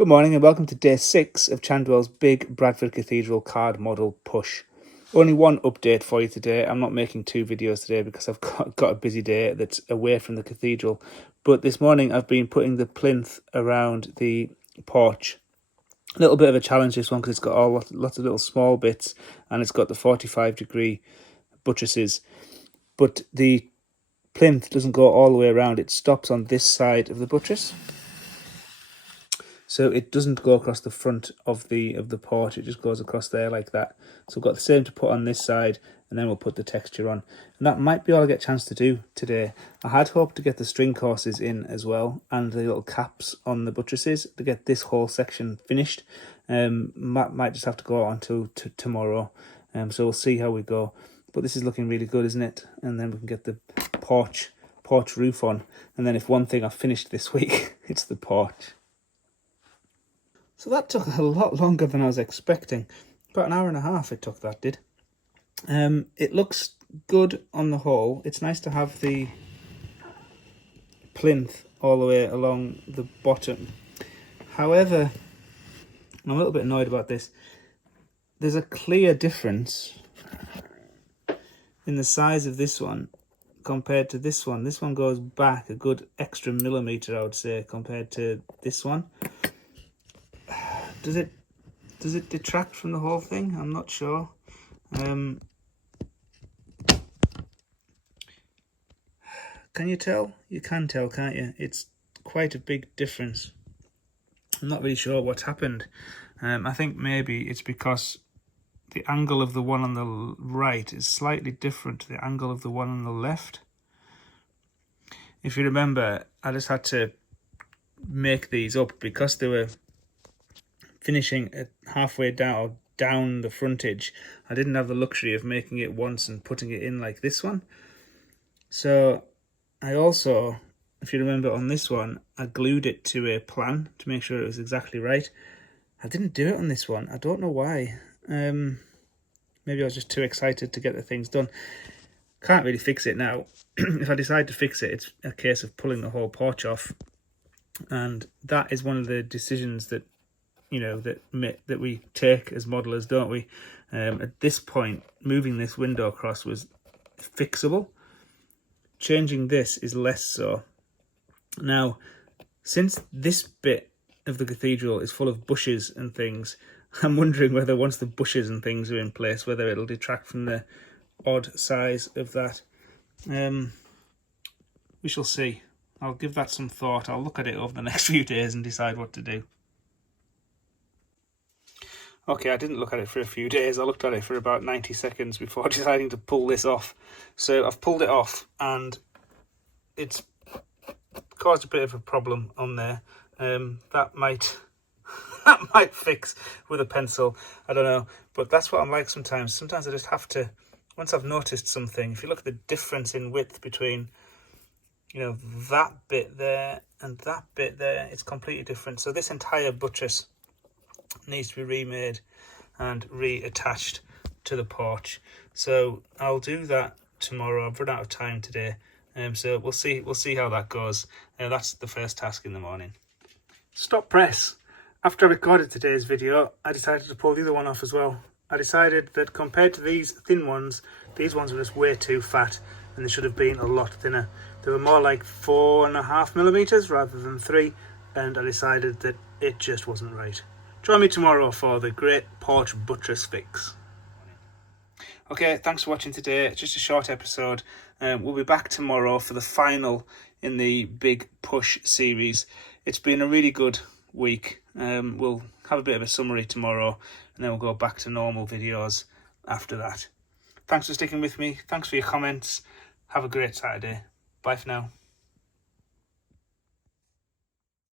Good morning and welcome to day 6 of Chandwell's big Bradford Cathedral card model push. Only one update for you today. I'm not making 2 videos today because I've got a busy day that's away from the cathedral. But this morning I've been putting the plinth around the porch. A little bit of a challenge this one because it's got lots of little small bits and it's got the 45-degree buttresses. But the plinth doesn't go all the way around. It stops on this side of the buttress. So it doesn't go across the front of the porch, it just goes across there like that. So we've got the same to put on this side, and then we'll put the texture on. And that might be all I get a chance to do today. I had hoped to get the string courses in as well, and the little caps on the buttresses to get this whole section finished. Might just have to go on to tomorrow, so we'll see how we go. But this is looking really good, isn't it? And then we can get the porch roof on. And then if one thing I've finished this week, it's the porch. So that took a lot longer than I was expecting. About an hour and a half it took, that did. It looks good on the whole. It's nice to have the plinth all the way along the bottom. However, I'm a little bit annoyed about this. There's a clear difference in the size of this one compared to this one. This one goes back a good extra millimetre, I would say, compared to this one. Does it detract from the whole thing? I'm not sure. Can you tell? You can tell, can't you? It's quite a big difference. I'm not really sure what's happened. I think maybe it's because the angle of the one on the right is slightly different to the angle of the one on the left. If you remember, I just had to make these up because they were finishing at halfway down the frontage. I didn't have the luxury of making it once and putting it in like this one. So I also, if you remember on this one, I glued it to a plan to make sure it was exactly right. I didn't do it on this one. I don't know why. Maybe I was just too excited to get the things done. Can't really fix it now. If I decide to fix it, it's a case of pulling the whole porch off. And that is one of the decisions that that we take as modelers, don't we? At this point, moving this window across was fixable. Changing this is less so. Now, since this bit of the cathedral is full of bushes and things, I'm wondering whether once the bushes and things are in place, whether it'll detract from the odd size of that. We shall see. I'll give that some thought. I'll look at it over the next few days and decide what to do. Okay, I didn't look at it for a few days. I looked at it for about 90 seconds before deciding to pull this off. So I've pulled it off and it's caused a bit of a problem on there. That might fix with a pencil. I don't know. But that's what I'm like sometimes. Sometimes I just have to, once I've noticed something, if you look at the difference in width between, that bit there and that bit there, it's completely different. So this entire buttress needs to be remade and reattached to the porch. So I'll do that tomorrow. I've run out of time today, so we'll see how that goes. That's the first task in the morning. Stop press. After I recorded today's video, I decided to pull the other one off as well. I decided that compared to these thin ones, these ones were just way too fat and they should have been a lot thinner. They were more like 4.5 millimeters rather than 3, and I decided that it just wasn't right. Join me tomorrow for the great porch buttress fix. Okay, thanks for watching today. It's just a short episode. We'll be back tomorrow for the final in the big push series. It's been a really good week. We'll have a bit of a summary tomorrow and then we'll go back to normal videos after that. Thanks for sticking with me. Thanks for your comments. Have a great Saturday. Bye for now.